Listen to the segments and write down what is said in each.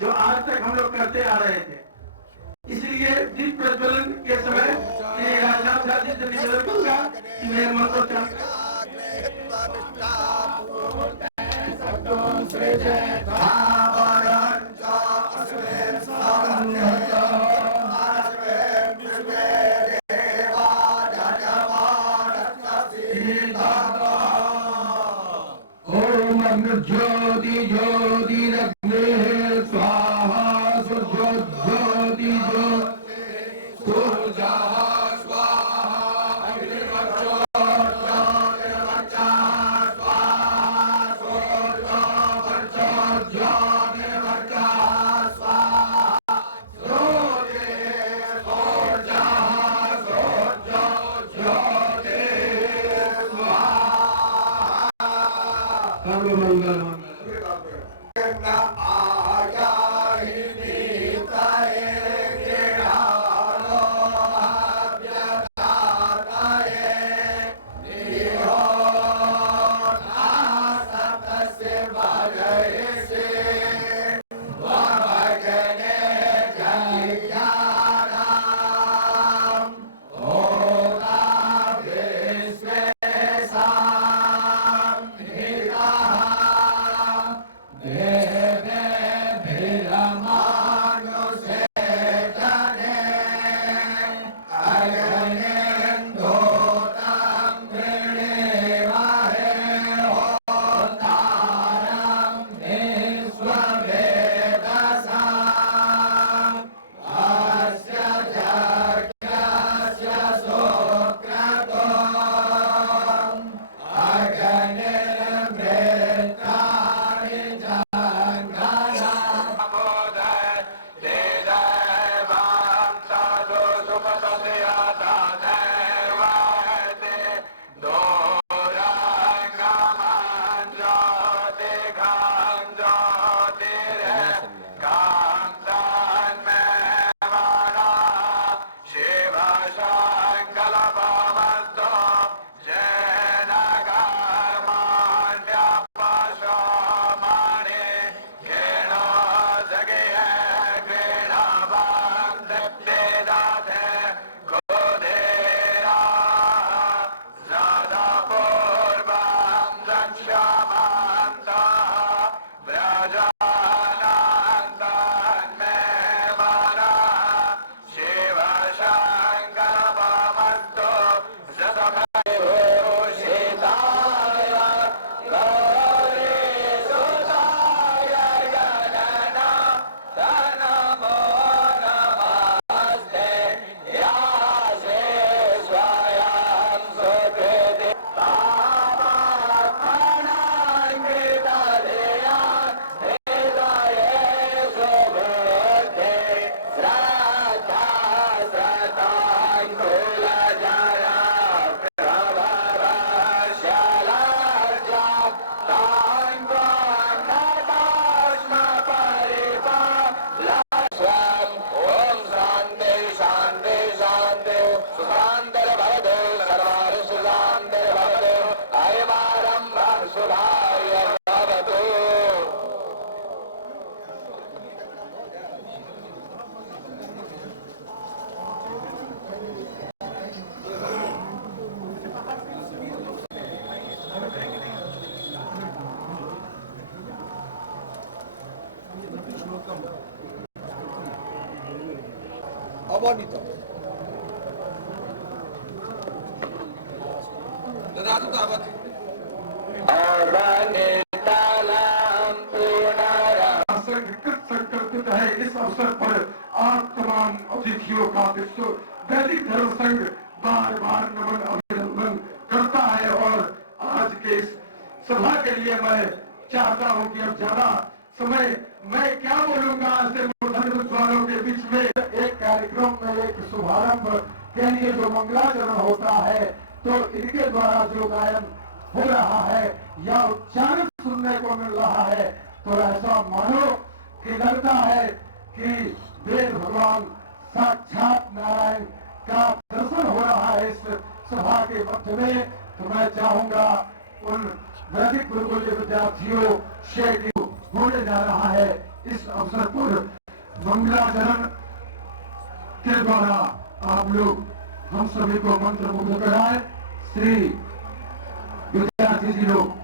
जो आज तक हम लोग करते आ रहे थे। इसलिए दीप प्रज्वलन के समय राजा जी से निवेदन करूंगा कि मेरे मंत्रोच्चारण ओम ज्योति ज्योतिरग्ने स्वाहा ज्योति ज्योति सूर्या स्वाहा मंगल অবনীত দাদু তো আবার संकल्पित है। इस अवसर पर आप तमाम अतिथियों का विश्व वैदिक धर्म संघ बार बार नमन अभिनंदन करता है। और आज के इस सभा के लिए मैं चाहता हूं कि अब ज्यादा समय मैं क्या बोलूंगा ऐसे वालों के बीच में एक कार्यक्रम में एक शुभारंभ के लिए जो मंगलाचरण होता है तो इनके द्वारा जो गायन हो रहा है या उच्चारण सुनने को मिल रहा है तो ऐसा मानो कि लगता है कि वेद भगवान साक्षात नारायण का दर्शन हो रहा है इस सभा के मध्य में। तो मैं चाहूंगा उन वैदिक गुरुकुल विद्यार्थियों से होने जा रहा है इस अवसर पर मंगलाचरण के द्वारा आप लोग हम सभी को मंत्र मुग्ध कराए। श्री विद्यार्थी जी लोग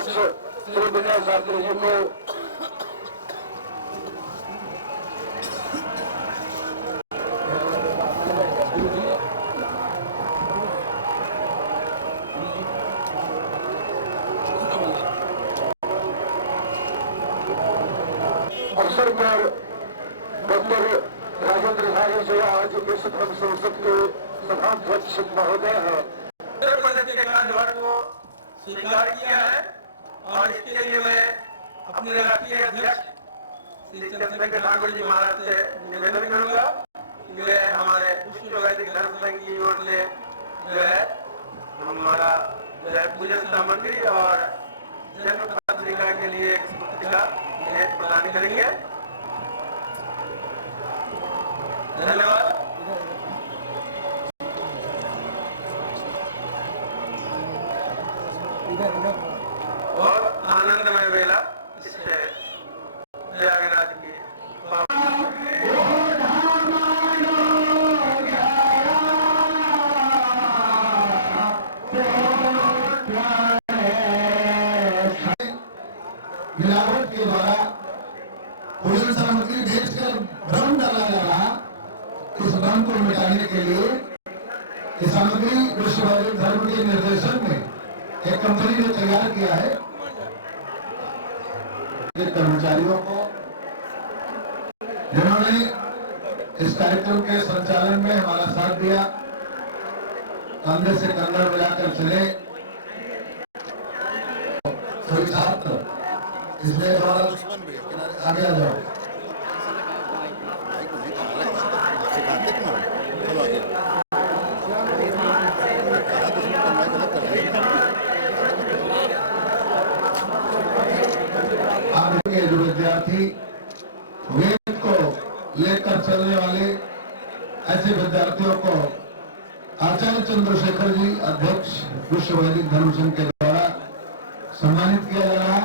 अध्यक्ष श्री विनय शास्त्री जी को अवसर पर डॉक्टर राजेंद्र सागर जी आज विश्व धर्म संसद के सभाध्यक्ष महोदय है। उत्तर प्रदेश के कार्यभार को स्वीकार किया है और इसके लिए मैं अपने राष्ट्रीय अध्यक्ष श्री चंद्रशेखर ठाकुर जी महाराज से निवेदन करूंगा कि वे हमारे विश्व वैदिक धर्म संघ की ओर से जो है हमारा जो है पूजन मंत्री और जन्म पत्रिका के लिए एक पुस्तिका प्रदान करेंगे। धन्यवाद। और आनंदमय मेला इससे प्रयागराज की मिलावट के द्वारा भोजन सामग्री बेचकर भ्रम डाला जा रहा, इस भ्रम को मिटाने के लिए ये सामग्री विश्व वैदिक धर्म के निर्देशन में एक कंपनी ने तैयार किया है। कर्मचारियों को जिन्होंने इस कार्यक्रम के संचालन में हमारा साथ दिया, कंधे से कंधा मिलाकर चले, सभी छात्र इसमें आगे आ जाओ। आगे जो विद्यार्थी वेद को लेकर चलने वाले ऐसे विद्यार्थियों को आचार्य चंद्रशेखर जी अध्यक्ष विश्व वैदिक धर्म संघ के द्वारा सम्मानित किया जा रहा।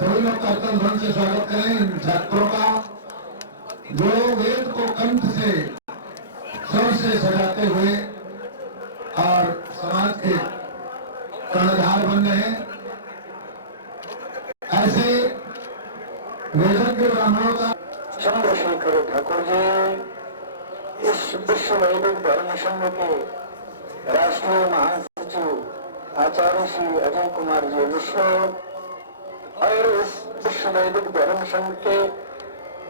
सभी लोग कर्तव्य ध्वनि से स्वागत करें इन छात्रों का, जो वेद को कंठ से स्वर से सजाते हुए और समाज के कर्णधार बन रहे हैं। ऐसे वेदज्ञ ब्राह्मणों का चंद्रशेखर ठाकुर जी इस विश्व वैदिक धर्म संघ के राष्ट्रीय महासचिव आचार्य श्री अजय कुमार जी विश्व और इस विश्व वैदिक धर्म संघ के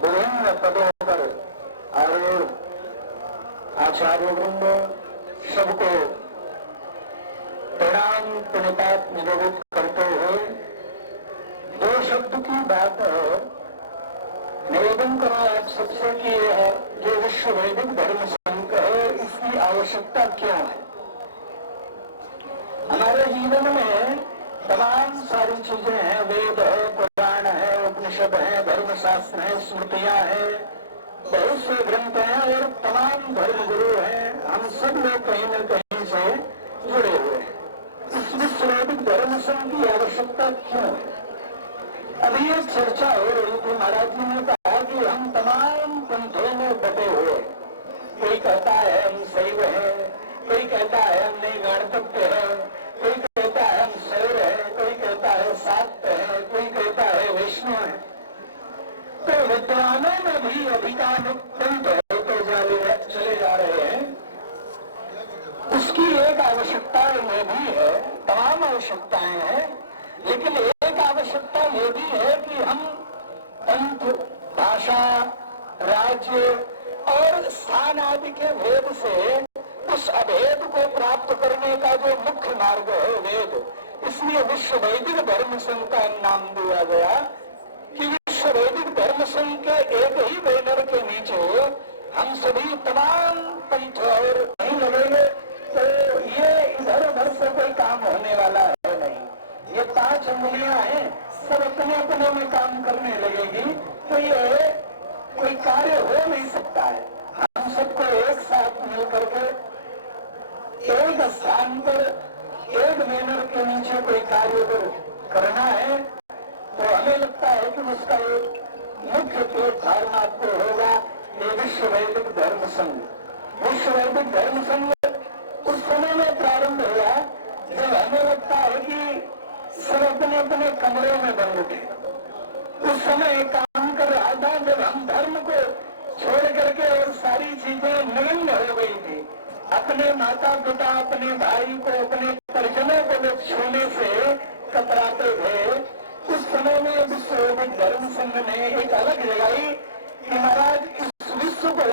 विभिन्न पदों पर आरूढ़ आचार्य वृंद सबको प्रणाम प्रणिपात निवेदित करते हुए दो शब्द की बात निवेदन करो आप सबसे कि यह जो विश्व वैदिक धर्म संघ है इसकी आवश्यकता क्यों है। हमारे जीवन में तमाम सारी चीजें हैं, वेद है, पुराण है, उपनिषद है, धर्मशास्त्र है, स्मृतियां हैं, बहुत से ग्रंथ हैं और तमाम धर्म गुरु हैं। हम सब लोग कहीं न कहीं से जुड़े हुए हैं। इस विश्व वैदिक धर्म संघ की आवश्यकता क्यों है। अभी एक चर्चा हो रही थी, महाराज जी ने कहा कि हम तमाम पंथों में बटे हुए, कोई कहता है हम शैव है, कोई कहता है हम नहीं गणतत्व है, कोई कहता है हम शैव है, कोई कहता है शाक्त है, कोई कहता है वैष्णव है। तो विद्वानों में भी अधिकांश पंथ होते चले जा रहे हैं। उसकी एक आवश्यकता में भी है, तमाम आवश्यकताएं हैं, लेकिन एक आवश्यकता ये भी है कि हम पंथ, भाषा, राज्य और स्थान आदि के भेद से उस अभेद को प्राप्त करने का जो मुख्य मार्ग है वेद, इसलिए विश्व वैदिक धर्म संघ का नाम दिया गया कि विश्व वैदिक धर्म संघ के एक ही बैनर के नीचे हम सभी तमाम पंथ और नहीं लगेंगे तो ये इधर उधर से कोई काम होने वाला है नहीं। ये 5 उंगलियां हैं, सब अपने अपने में काम करने लगेगी तो ये कोई कार्य हो नहीं सकता है। हम सबको एक साथ मिलकर के एक स्थान पर एक बैनर के नीचे कोई कार्य करना है तो हमें लगता है कि उसका एक मुख्य प्लेटफार्म आपको होगा ये विश्व वैदिक धर्म संघ। विश्व वैदिक धर्म संघ उस समय में प्रारंभ हुआ जब हमें लगता है कि सब अपने अपने कमरों में बंद थे। उस समय काम कर रहा था जब हम धर्म को छोड़ करके और सारी चीजें नगण्य हो गई थी। अपने माता पिता, अपने भाई को, अपने परिजनों को लोग छूने से कतराते थे। उस समय में विश्व वैदिक धर्म संघ ने एक अलग जगाई कि महाराज इस विश्व को,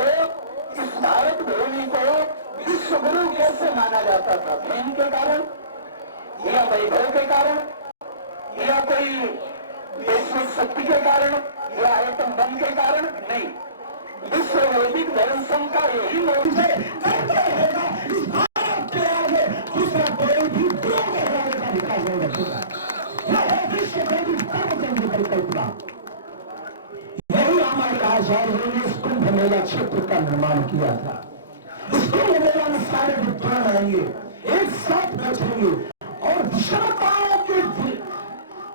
इस भारत भूमि को विश्व गुरु कैसे माना जाता था? प्रेम के कारण या वैभव के कारण या कोई वैश्विक शक्ति के कारण या एटम बम के कारण? नहीं, विश्व वैदिक धर्म संघ का यही लोग है। इस भारत के आगे दूसरा कोई भी विकास नहीं रखेगा। यह विश्व वैदिक धर्म संघ की परिकल्पना। यही हमारे आचार्यों ने इस कुंभ मेला क्षेत्र का निर्माण किया था। इस कुंभ मेला में सारे विद्वान आएंगे, एक साथ बैठेंगे और विषमताओं के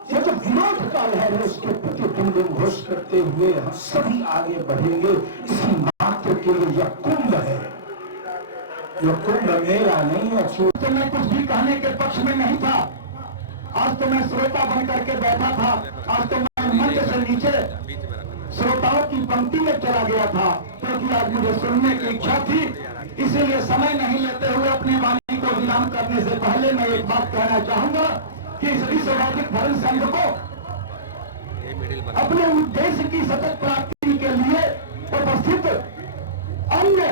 ये जो विरोध काल है उसके प्रतिबिंब घोष करते हुए हम सभी आगे बढ़ेंगे। इसी मात्र के लिए यह कुंभ है, यह कुंभ मेला नहीं है। तो मैं कुछ भी कहने के पक्ष में नहीं था। आज तो मैं श्रोता बन करके बैठा था। आज तो मैं मंच से नीचे श्रोताओं की पंक्ति में चला गया था, क्योंकि आज मुझे सुनने की इच्छा थी। इसीलिए समय नहीं लेते हुए अपनी वाणी को विराम करने से पहले मैं एक बात कहना चाहूंगा कि इस विश्व वैदिक धर्म संघ को अपने उद्देश्य की सतत प्राप्ति के लिए उपस्थित अन्य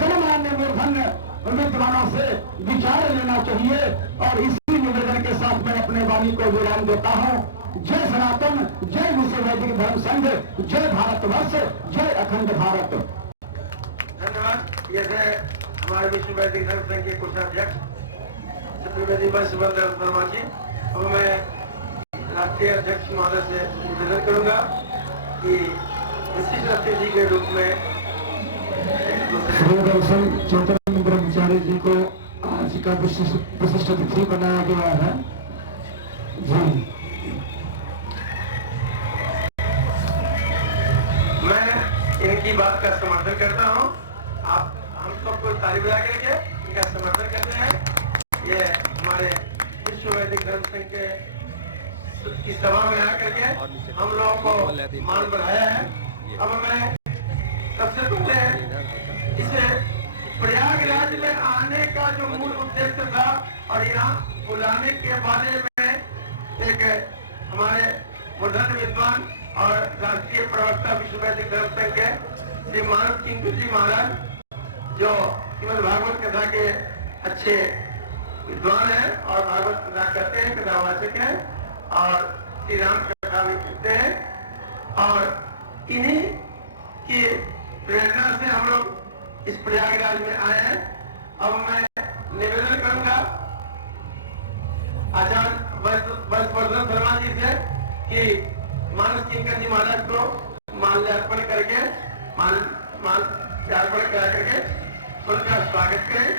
गणमान्य मूर्धन्य विद्वानों से विचार लेना चाहिए। और इसी निवेदन के साथ मैं अपने वाणी को विराम देता हूँ। जय सनातन, जय विश्व वैदिक धर्म संघ, जय भारतवर्ष, जय अखंड भारत। धन्यवाद। ये है हमारे विश्व वैदिक धर्म संघ के कोषाध्यक्ष शर्मा जी। और मैं राष्ट्रीय अध्यक्ष महोदय से निवेदन करूंगा कि विशिष्ट अतिथि के रूप में दर्शन चैतन्य ब्रह्मचारी जी को आज का विशिष्ट अतिथि बनाया गया है। जी मैं इनकी बात का समर्थन करता हूं। आप हम सबको ताली बजा करके इनका समर्थन करते हैं। ये हमारे विश्व वैदिक धर्म संघ के की सभा में आकर के हम लोगों को मान बढ़ाया है। अब मैं सबसे पहले इसे प्रयागराज में आने का जो मूल उद्देश्य था और यहाँ बुलाने के बारे में एक हमारे मूर्धन्य विद्वान और राष्ट्रीय प्रवक्ता विश्व वैदिक धर्म संघ के श्री मानव किंकु जी महाराज, जो श्रीमद् भागवत कथा के अच्छे विद्वान है और भागवत कथा करते हैं, कथावाचक हैं और श्री राम कथा भी करते हैं। और इन्हीं की प्रेरणा से हम लोग इस प्रयागराज में आए हैं। अब मैं निवेदन करूंगा आचार्य वर्षवर्धन शर्मा जी से कि मानस किंकर जी महाराज को माल्यार्पण करके माल्यार्पण करा करके उनका स्वागत करें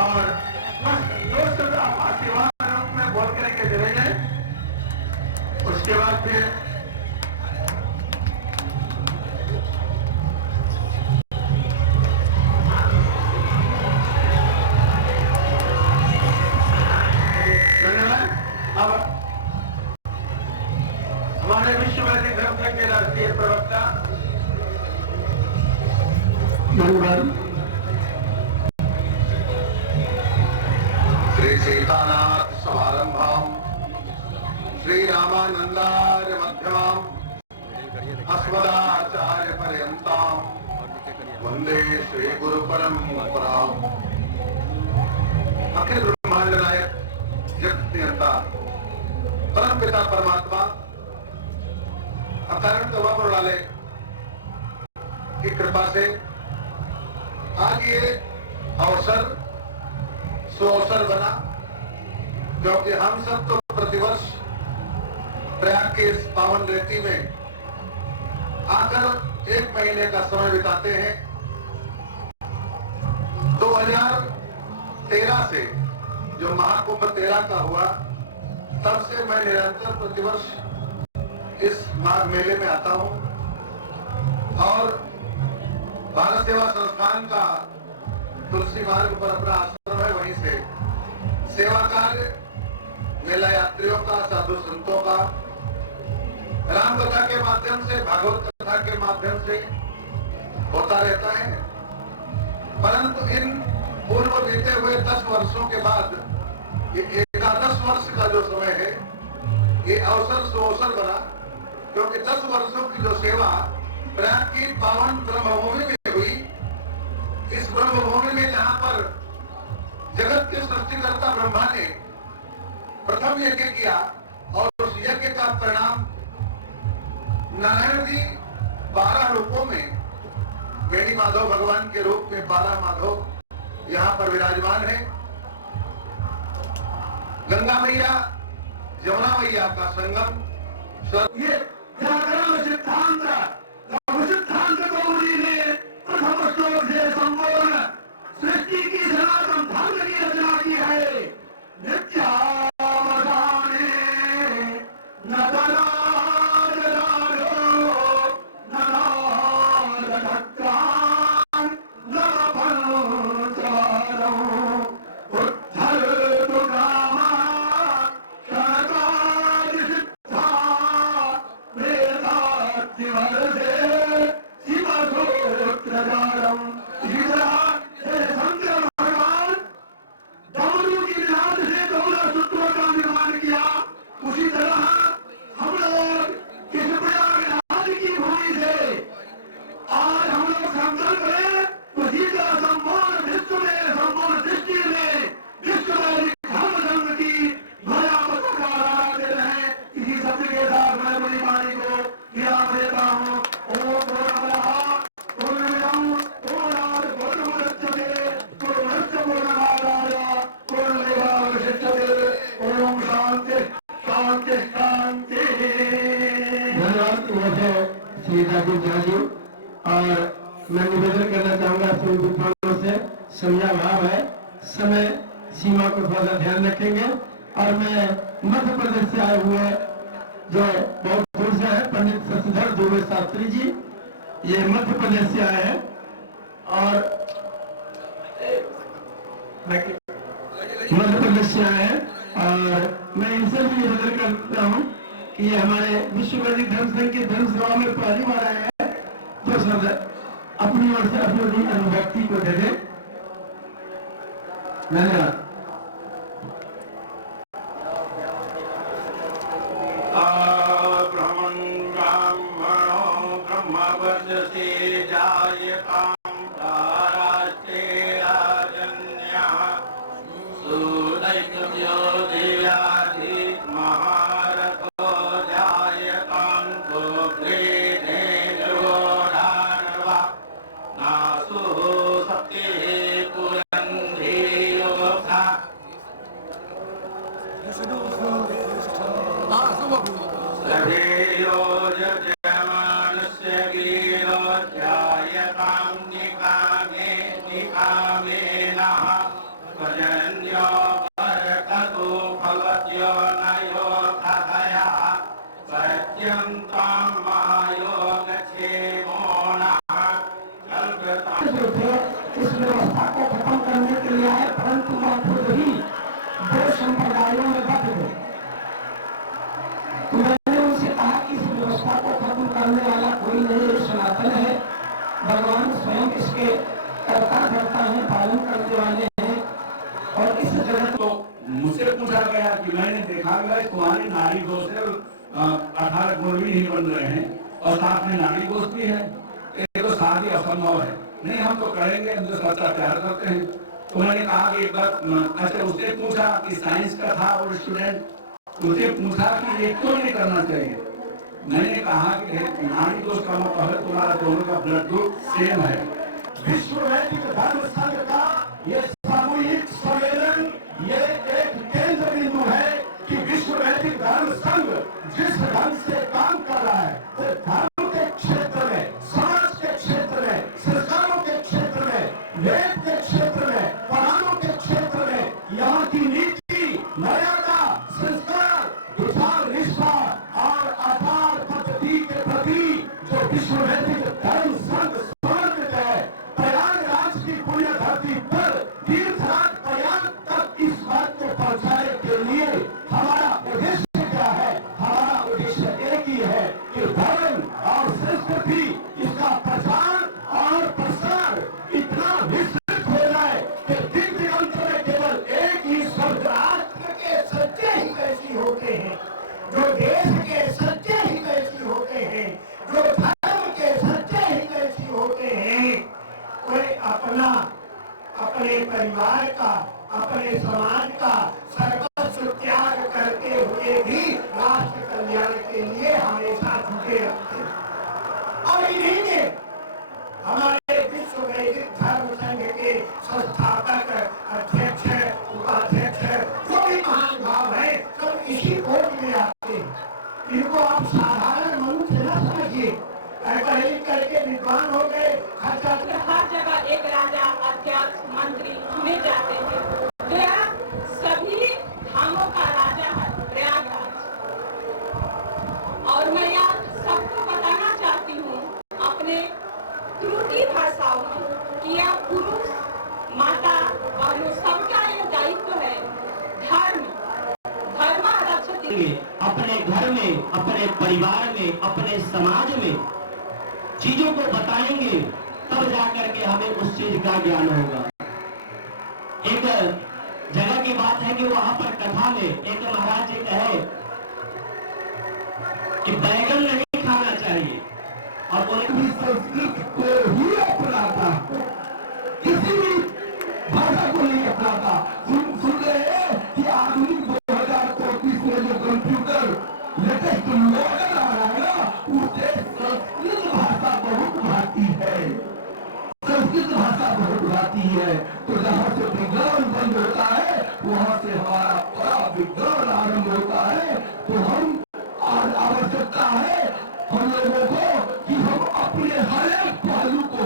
और बस दो शब्द आप आशीर्वाद रूप में बोल करके चले जाए। उसके बाद फिर धन्यवाद। अब हमारे विश्व वैदिक धर्म संघ के राष्ट्रीय प्रवक्ता श्री सीतानाथ समारंभाम श्री रामानंदार्य मध्यमाम अस्मदाचार्य पर्यंताम वंदे श्री गुरु परंपराम। अखिल ब्रह्मांड नायक जगत नियंता परम पिता परमात्मा अकारण दवा प्रणालय की कृपा से आज ये अवसर सुअवसर बना, क्योंकि हम सब तो प्रतिवर्ष प्रयाग के इस पावन रेती में आकर एक महीने का समय बिताते हैं। 2013 से जो महाकुंभ 13 का हुआ, तब से मैं निरंतर प्रतिवर्ष इस माघ मेले में आता हूं और भारत सेवा संस्थान का तुलसी मार्ग पर अपना आश्रम है, वहीं से सेवा कार्य मेला यात्रियों का, साधु संतों का राम कथा के माध्यम से, भागवत कथा के माध्यम से होता रहता है। परंतु इन पूर्व बीते हुए 10 वर्षों के बाद ये 11 वर्ष का जो समय है, ये अवसर सुअवसर बना, क्योंकि 10 वर्षों की जो सेवा प्रयाग की पावन ब्रह्मभूमि में हुई, इस ब्रह्मभूमि में जहां पर जगत के सृष्टिकर्ता ब्रह्मा ने प्रथम यज्ञ किया और उस यज्ञ का परिणाम नारायण जी 12 रूपों में, वेणी माधव भगवान के रूप में 12 माधव यहाँ पर विराजमान है। गंगा मैया यमुना मैया का संगम, ये व्याकरण सिद्धांत लघु सिद्धांत गौरी ने प्रथम श्लोक से संपूर्ण सृष्टि की सनातन धर्म की रचना की है। नित्यावसाने न दलालो न नारदक्कान न पंचारो उद्धर दुर्गामा शनकादि सिद्धा वेदाद्यवर्षे शिवसूत्रजारम्। इसी तरह शंकर भगवान डमरू की विराट से 14 सूत्रों का निर्माण किया। उसी तरह हम लोग इस प्रयागराज की भूमि से आज हम लोग संकल्प करें, उसी तरह संपूर्ण विश्व में, संपूर्ण सृष्टि में विश्वव्यापी धर्म संघ की ध्वजा पताका लहराते रहें। इसी शब्द के साथ मैं बड़ी वाणी को विराम देता हूँ। ओम पूर्णमदः पूर्णमिदं पूर्णात् पूर्णमुदच्यते पूर्णस्य पूर्णमादाय पूर्णमेवावशिष्यते। ओम शांति शांति शांति। धन्यवाद मुझे श्री राजीव जी। और मैं निवेदन करना चाहूंगा सभी विद्वानों से, संज्ञा भाव है, समय सीमा को थोड़ा सा ध्यान रखेंगे। और मैं मध्य प्रदेश से आए हुए जो बहुत दूर से है, पंडित शशिधर दुबे शास्त्री जी, ये मध्य प्रदेश से आए हैं। और मध्य प्रदेश से आए हैं और मैं इनसे भी निवेदन करता हूँ कि ये हमारे विश्व वैदिक धर्म संघ की धर्म सभा में पहली बार आए हैं, तो सब अपनी ओर से अपनी अभिव्यक्ति को दे दे। धन्यवाद। ब्राह्मणो ब्रह्मवर्चसे जायतां ताराश्चे राजन्यः सुदैत्यो देव्याधि महारथो जायतां गोघ्रेणे जोधानवा नासु सत्ये पुरन्धेयोधा सभेयो जयमानस्य गिरो जायतां निकामे निकामेनः भजन्यो बरकतो भवत्यो नयो कथयः सत्यन्तं महायोगक्षेमो नः कल्पतां। इस व्यवस्था को खत्म करने के लिए आए, परंतु वह खुद ही 2 संप्रदायों में बट गए। मैंने उनसे कहा कि इस व्यवस्था को खत्म करने वाला कोई नहीं, सनातन है, भगवान स्वयं इसके कर्ता धर्ता है, पालन करने वाले हैं। और इस जगत तो मुझसे पूछा गया कि मैंने देखा गया तुम्हारे नारी दोष से 18 गुण भी नहीं बन रहे हैं और साथ में नारी दोष भी है, ये तो शादी असंभव है। नहीं, हम तो करेंगे, हम तो सच्चा प्यार करते हैं। तो मैंने कहा कि एक बार अच्छा उससे पूछा कि साइंस का था और स्टूडेंट, उसे पूछा कि एक तो नहीं करना चाहिए। मैंने कहा कि नारी दोष का मतलब है तुम्हारा दोनों का ब्लड ग्रुप सेम है। विश्व वैदिक धर्म संघ का ये सामूहिक सम्मेलन ये एक केंद्र बिंदु है कि विश्व वैदिक धर्म संघ जिस ढंग से काम कर रहा है, वो धर्म के क्षेत्र में, समाज के क्षेत्र में, संस्कारों के क्षेत्र में, वेद के क्षेत्र में, पुराणों के क्षेत्र में, यहाँ की नीति, मर्यादा, संस्कार, विचार, निष्ठा और आचार पद्धति के प्रति जो विश्व वैदिक धर्म संघ समर्पित है, प्रयागराज की पुण्य धरती पर तीर्थराज प्रयाग तक इस बात को पहुंचाने के लिए हमारे की है कि धर्म और संस्कृति इसका प्रचार और प्रसार इतना विस्तृत हो जाए कि दिन दिगंत में केवल एक ही शब्द राष्ट्र के सच्चे ही कैसी होते हैं, जो देश के सच्चे ही कैसी होते हैं, जो धर्म के सच्चे ही कैसी होते हैं। कोई अपने परिवार का, अपने समाज का सर्वस्व त्याग करते हुए भी राष्ट्र कल्याण के लिए हमेशा झुके रहते हैं। और इन्हीं ने हमारे विश्व वैदिक धर्म संघ के संस्थापक, अध्यक्ष, उपाध्यक्ष, जो भी महान भाव है, सब इसी कोट में आते हैं। इनको आप साधारण मनुष्य न समझिए, करके विद्वान हो गए। हर जगह एक राजा, अध्यक्ष, मंत्री चुने जाते हैं। प्रयाग सभी धामों का राजा है, प्रयागराज। और मैं यहाँ सबको बताना चाहती हूँ अपने त्रुटि भाषाओं में कि यह पुरुष, माता, बहनों सबका ये दायित्व है धर्म रक्षति। अपने घर में, अपने परिवार में, अपने समाज में चीजों को बताएंगे, तब जाकर के हमें उस चीज का ज्ञान होगा। एक जगह की बात है कि वहां पर कथा में एक महाराज जी कहे कि बैगन नहीं खाना चाहिए, और उन्हें संस्कृत को ही अपनाता है, किसी भी भाषा को नहीं अपनाता। सुन रहे हैं कि आधुनिक 2034 में जो कंप्यूटर लेटेस्ट मॉडल आ रहा है ना, उससे संस्कृत भाषा बहुत भाती है, संस्कृत भाषा बहुत भाती है। तो जहाँ से विज्ञान बंद होता है, वहाँ से हमारा बड़ा विज्ञान आरंभ होता है। तो हम आवश्यकता है हम लोगों को कि हम अपने हर एक पहलू को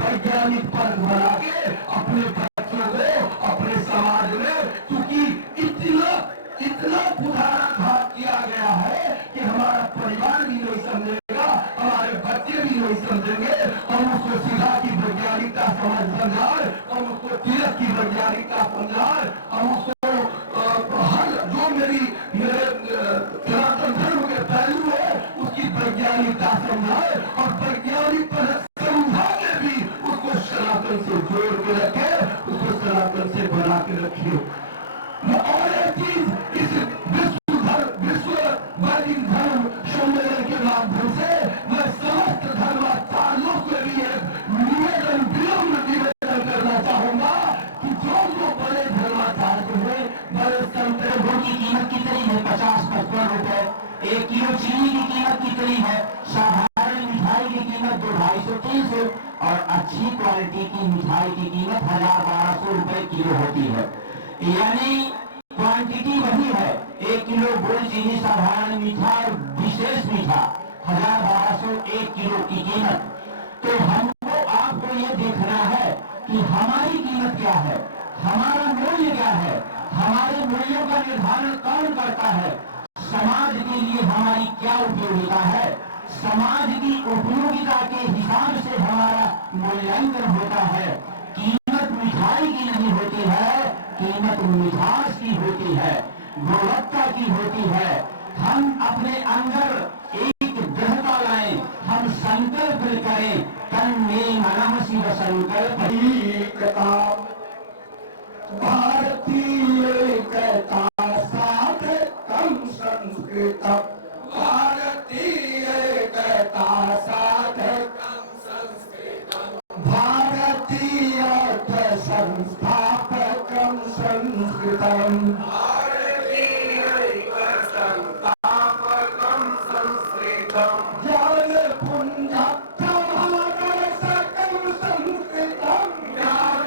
वैज्ञानिक पर बना के अपने बच्चों को, अपने समाज में, क्योंकि इतना कुठाराघात किया गया है कि हमारा परिवार भी नहीं समझेगा, हमारे बच्चे भी नहीं समझेंगे। हम उसको सीधा की वैज्ञानिकता समझाए, हम उसको तिलक की वैज्ञानिकता समझाए, हम उसको हर जो मेरे सनातन धर्म के पहलू है उसकी वैज्ञानिकता समझाए, और वैज्ञानिक समझा के भी उसको सनातन से जोड़ के रखे, उसको सनातन से बना के रखे। और एक चीज, इस विश्व वैदिक धर्म सम्मेलन के माध्यम से मैं समस्त धर्माचार्यों से भी एक निवेदन करना चाहूंगा कि जो बड़े धर्माचार्य हैं, बड़े संत, की कीमत कितनी है? 50-55 रुपए। 1 किलो चीनी की कीमत कितनी है? साधारण मिठाई की कीमत 200-250-300, और अच्छी क्वालिटी की मिठाई की कीमत 1000-1200 रुपए किलो होती है। यानी क्वांटिटी वही है, 1 किलो गुड़ चीनी साधारण मीठा और विशेष मीठा 1000-1200 1 किलो की कीमत। तो हमको आपको ये देखना है कि हमारी कीमत क्या है, हमारा मूल्य क्या है, हमारे मूल्यों का निर्धारण कौन करता है, समाज के लिए हमारी क्या उपयोगिता है, समाज की उपयोगिता के हिसाब से हमारा मूल्यांकन होता है। कीमत मिठाई की नहीं होती है, कीमत मिठास की होती है, गुणवत्ता की होती है। हम अपने अंदर एक दृढ़ता लाएं, हम संकल्प करें, तन में मनः शिव संकल्प। भारतीय एकता साधकम संस्कृतम, भारतीय एकता साधकम संस्कृतम, भारतीय संस्थापकम संस्कृतम, भारतीय संस्थापकम संस्कृतम, ज्ञान पुण्यप्रभाकरसकम संस्कृतम, ज्ञान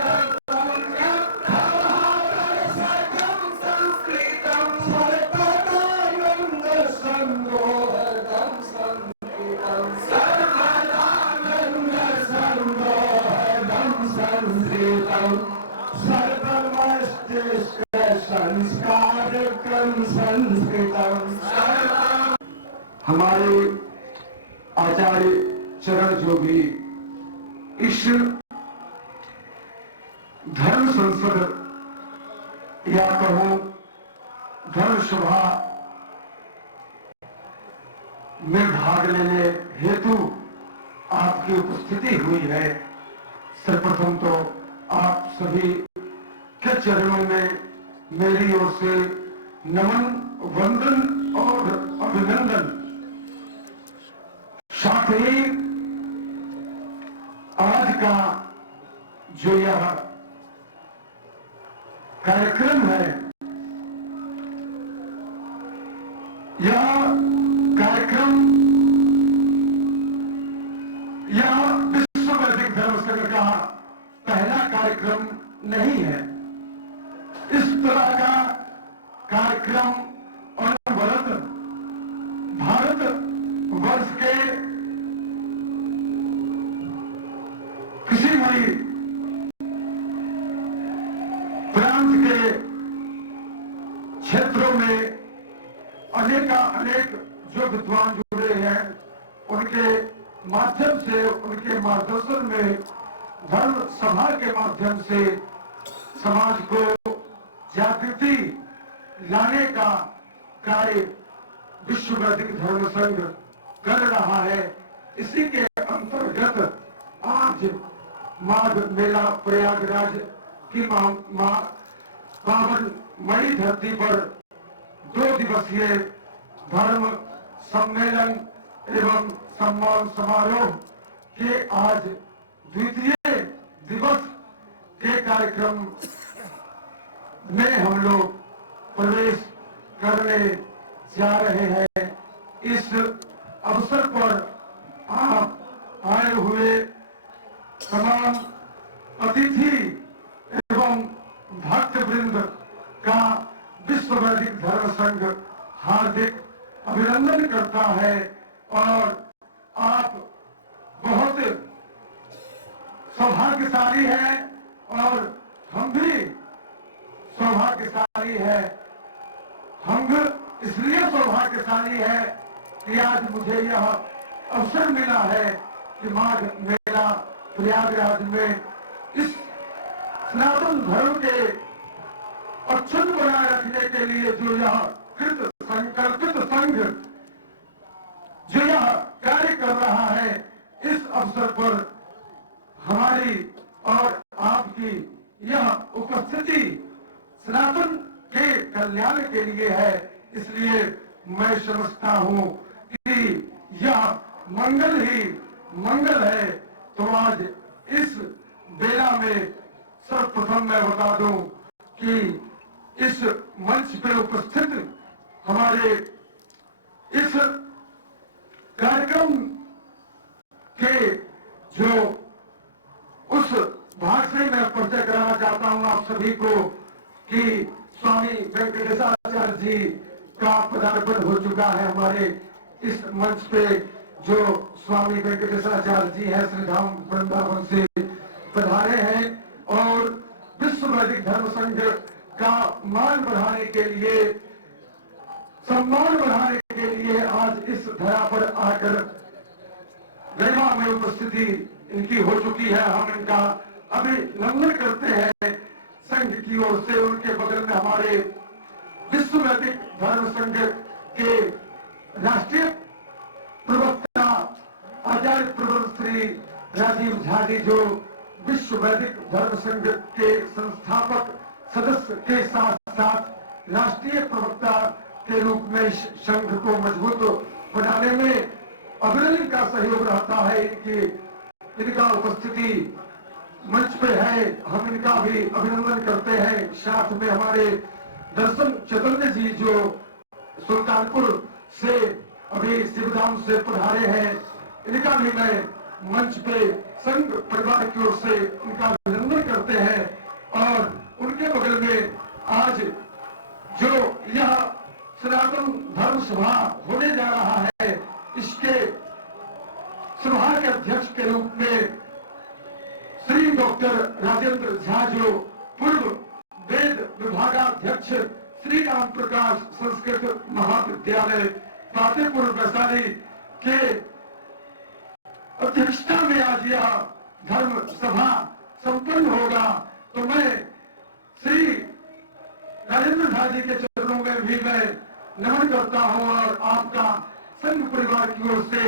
सर्वानंद संदोहदम संस्कृतम, सर्वानंद संदोहदम संस्कृतम, सर्वमस्तिष्क संस्कारकम संस्कृतम। हमारे आचार्य चरण जो भी इस धर्म संसद या कहूं धर्म सभा में भाग लेने हेतु आपकी उपस्थिति हुई है। सर्वप्रथम तो आप सभी के चरणों में मेरी ओर से नमन, वंदन और अभिनंदन। साथ ही आज का जो यह कार्यक्रम है, यह कार्यक्रम यह विश्व वैदिक धर्म संघ का पहला कार्यक्रम नहीं है। इस तरह का कार्यक्रम अनवरत भारत वर्ष के किसी भी प्रांत के क्षेत्रों में अनेक जो विद्वान जुड़े हैं, उनके माध्यम से, उनके मार्गदर्शन में, धर्म सभा के माध्यम से समाज को जागृति लाने का कार्य विश्व वैदिक धर्म संघ कर रहा है। इसी के अंतर्गत आज माघ मेला प्रयागराज की पावन मई धरती पर 2 दिवसीय धर्म सम्मेलन एवं सम्मान समारोह के आज द्वितीय दिवस के कार्यक्रम में हम लोग प्रवेश करने जा रहे हैं। इस अवसर पर आप आए हुए तमाम अतिथि एवं भक्त वृंद का विश्व वैदिक धर्म संघ हार्दिक अभिनंदन करता है और आप बहुत सौभाग्यशाली हैं और हम भी सौभाग्यशाली है। हम इसलिए सौभाग्यशाली है कि आज मुझे यह अवसर मिला है कि माघ मेला प्रयागराज में इस सनातन धर्म के अक्षुण्ण बनाए रखने के लिए जो यह कृत संकल्पित संघ जो यह कार्य कर रहा है, इस अवसर पर हमारी और आपकी यह उपस्थिति सनातन के कल्याण के लिए है। इसलिए मैं समझता हूं कि यह मंगल ही मंगल है। तो आज इस बेला में सर्वप्रथम मैं बता दूं कि इस मंच पे उपस्थित हमारे इस कार्यक्रम के जो उस भाग से मैं परिचय कराना चाहता हूं आप सभी को कि स्वामी वेंकटेशाचार्य जी का पदार्पण हो चुका है। हमारे इस मंच पे जो स्वामी वेंकटेशाचार्य जी हैं, श्री धाम वृंदावन से पधारे हैं और विश्व वैदिक धर्म संघ का मान बढ़ाने के लिए, सम्मान बढ़ाने के लिए आज इस धरा पर आकर गरिमा में उपस्थिति इनकी हो चुकी है। हम इनका अभिनंदन करते हैं संघ की ओर से। उनके बगल में हमारे विश्व वैदिक धर्म संघ के राष्ट्रीय प्रवक्ता आचार्य प्रवर श्री राजीव झा जी, जो विश्व वैदिक धर्म संघ के संस्थापक सदस्य के साथ साथ राष्ट्रीय प्रवक्ता के रूप में संघ को मजबूत बनाने में अग्रणी का सहयोग रहता है। इनका उपस्थिति मंच पे है, हम इनका भी अभिनंदन करते हैं। साथ में हमारे दर्शन चैतन्य जी जो सुल्तानपुर से अभी शिवधाम से पधारे हैं, इनका भी मैं मंच पे संघ परिवार की ओर से इनका अभिनंदन करते हैं। और उनके बगल में आज जो यह सनातन धर्म सभा होने जा रहा है, इसके सभा के अध्यक्ष के रूप में श्री डॉक्टर राजेंद्र झा, जो पूर्व वेद विभागाध्यक्ष श्री राम प्रकाश संस्कृत महाविद्यालय फतेहपुर वैशाली के अध्यक्षता में आज यह धर्म सभा संपन्न होगा। तो मैं श्री राजेंद्र झा जी के चरणों में भी मैं नमन करता हूं और आपका संघ परिवार की ओर से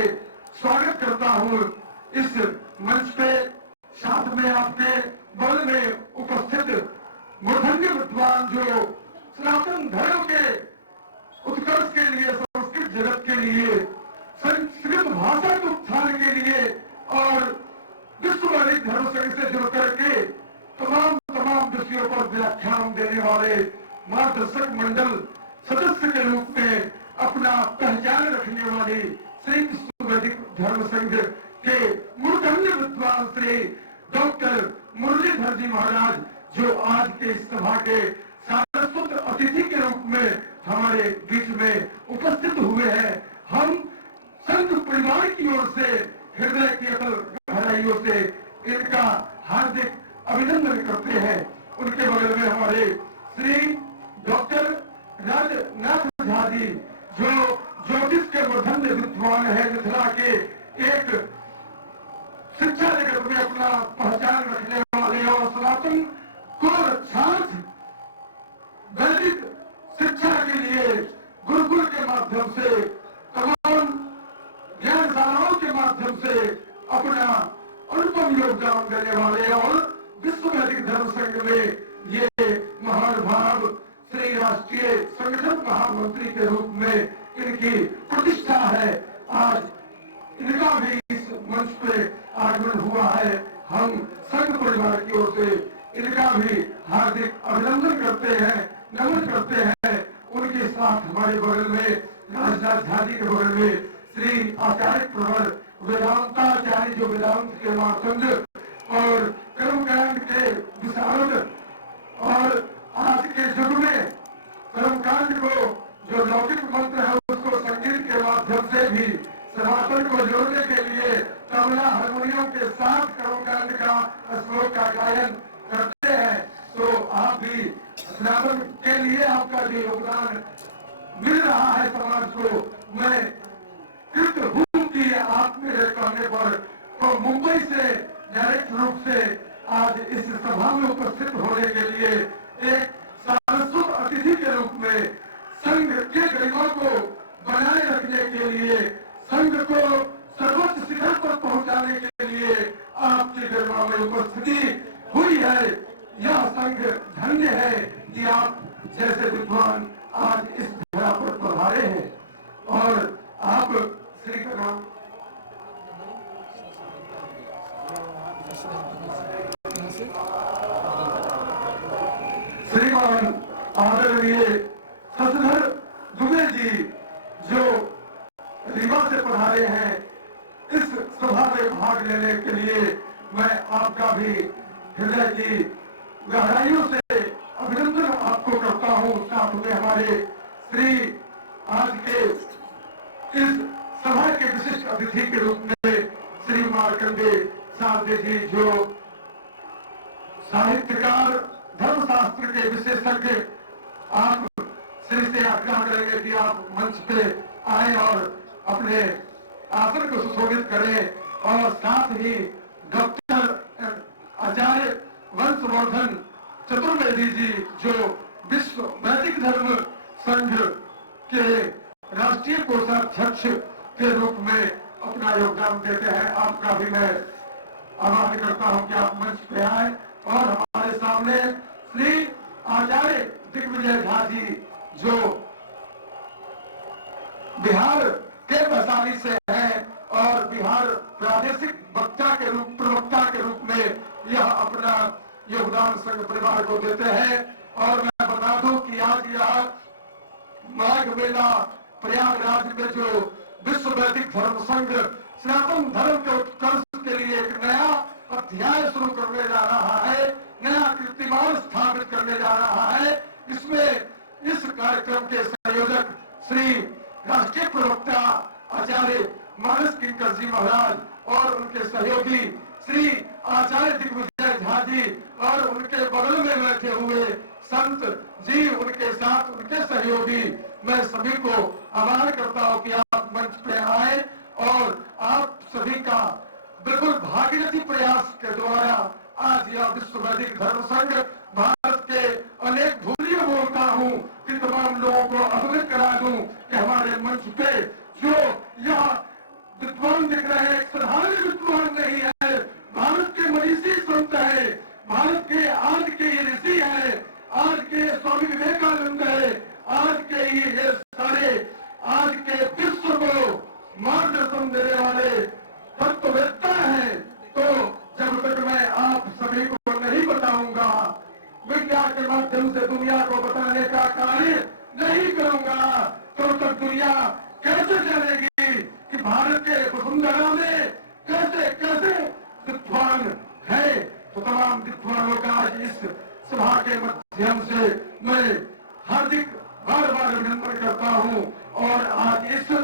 स्वागत करता हूं। इस मंच पे साथ में आपके बगल में उपस्थित मूर्धन्य विद्वान जो सनातन धर्म के उत्कर्ष के लिए, संस्कृत जगत के लिए, संस्कृत भाषा के उत्थान के लिए और विश्व वैदिक धर्म संघ से जुड़ करके तमाम विषयों पर व्याख्यान देने वाले मार्गदर्शक मंडल सदस्य के रूप में अपना पहचान रखने वाले श्री विश्व वैदिक धर्म संघ के मूर्धन्य विद्वान श्री डॉक्टर मुरलीधर जी महाराज, जो आज के इस सभा के सारस्वत अतिथि के रूप में हमारे बीच में उपस्थित हुए हैं। हम संघ परिवार की ओर से हृदय की अतल गहराइयों से इनका हार्दिक अभिनंदन करते हैं। उनके बगल में हमारे श्री डॉक्टर राजनाथ झा जी, जो ज्योतिष के मूर्धन्य विद्वान है, मिथिला के एक शिक्षा जगत में अपना पहचान रखने वाले और सनातन को रक्षार्थ वैदिक शिक्षा के लिए गुरुकुल के माध्यम से, तमाम ज्ञानशालाओं के माध्यम से अपना अनुपम योगदान देने वाले और विश्व वैदिक धर्म संघ में ये महानुभाव श्री राष्ट्रीय संगठन महामंत्री के रूप में इनकी प्रतिष्ठा है। आज इनका भी इस मंच पे आगमन हुआ है। हम संघ परिवार की ओर से इनका भी हार्दिक अभिनंदन करते हैं, नमन करते हैं। उनके साथ हमारे बगल में राजनाथ झा जी के बगल में श्री आचार्य प्रवर वेदांताचार्य, जो वेदांत के मातंग और कर्मकांड के विशारद और आज के युग में कर्मकांड को जो लौकिक मंत्र है उसको संगीत के माध्यम से भी सनातन को जोड़ने के लिए तबला हारमोनियम के साथ कर्मकांड का श्लोक का गायन करते हैं। तो आप भी सनातन के लिए आपका जो योगदान मिल रहा है समाज को, मैं कृत हूं कि आप मेरे कहने पर तो मुंबई से डायरेक्ट रूप से आज इस सभा में उपस्थित होने के लिए एक सारस्वत अतिथि के रूप में संघ के गरिमा को बनाए रखने के लिए, संघ को सर्वोच्च शिखर पर पहुंचाने के लिए आपकी गरिमा में उपस्थिति हुई है। यह संघ धन्य है कि आप जैसे विद्वान आज इस धरा पर पधारे हैं और आप श्री का नाम श्रीमान आदरणीय शशिधर दुबे जी, जो रीवा से पधारे हैं इस सभा में भाग लेने के लिए, मैं आपका भी हृदय की गहराइयों से अभिनंदन आपको करता हूं। साथ में हमारे श्री आज के इस सभा के विशिष्ट अतिथि के रूप में श्री मार्कंडे सारदे जी, जो साहित्यकार, धर्मशास्त्र के विशेषज्ञ, आप श्री से आग्रह करेंगे कि आप मंच पे आए और अपने आसन को सुशोभित करें। और साथ ही डॉक्टर आचार्य वंशवर्धन चतुर्वेदी जी, जो विश्व वैदिक धर्म संघ के राष्ट्रीय कोषाध्यक्ष के रूप में अपना योगदान देते हैं, आपका भी मैं आह्वान करता हूं कि आप मंच पे आए। और हमारे सामने श्री आचार्य दिग्विजय झा जी, जो बिहार के वैशाली से हैं और बिहार प्रादेशिक प्रवक्ता के रूप में यह अपना योगदान संघ परिवार को देते हैं। और मैं बता दूं कि आज यह माघ मेला प्रयागराज में जो विश्व वैदिक धर्म संघ सनातन धर्म के उत्कर्ष के लिए एक नया अध्याय शुरू करने जा रहा है, नया कीर्तिमान स्थापित करने जा रहा है। इसमें इस कार्यक्रम के संयोजक श्री राष्ट्रीय प्रवक्ता आचार्य मानस किंकर जी महाराज और उनके सहयोगी श्री आचार्य दिग्विजय झा जी और उनके बगल में बैठे हुए संत जी, उनके साथ उनके सहयोगी, मैं सभी को आह्वान करता हूं कि आप मंच पे आए और आप सभी का बिल्कुल भागीरथी प्रयास के द्वारा आज यह विश्व वैदिक धर्म संघ भारत के अनेक भूलियों बोलता हूं कि तमाम लोगों को अवगत करा दूं कि हमारे मंच पे जो मार्गदर्शन देने वाले तत्ववेत्ता हैं, तो जब तक मैं आप सभी को नहीं बताऊंगा, मीडिया के माध्यम से दुनिया को बताने का कार्य नहीं करूंगा, तो तक दुनिया कैसे जानेगी कि भारत के वसुंधरा में कैसे कैसे विद्वान है। तो तमाम विद्वानों का आज इस सभा के माध्यम से मैं हार्दिक बार बार अभिनंदन करता हूं और आज इस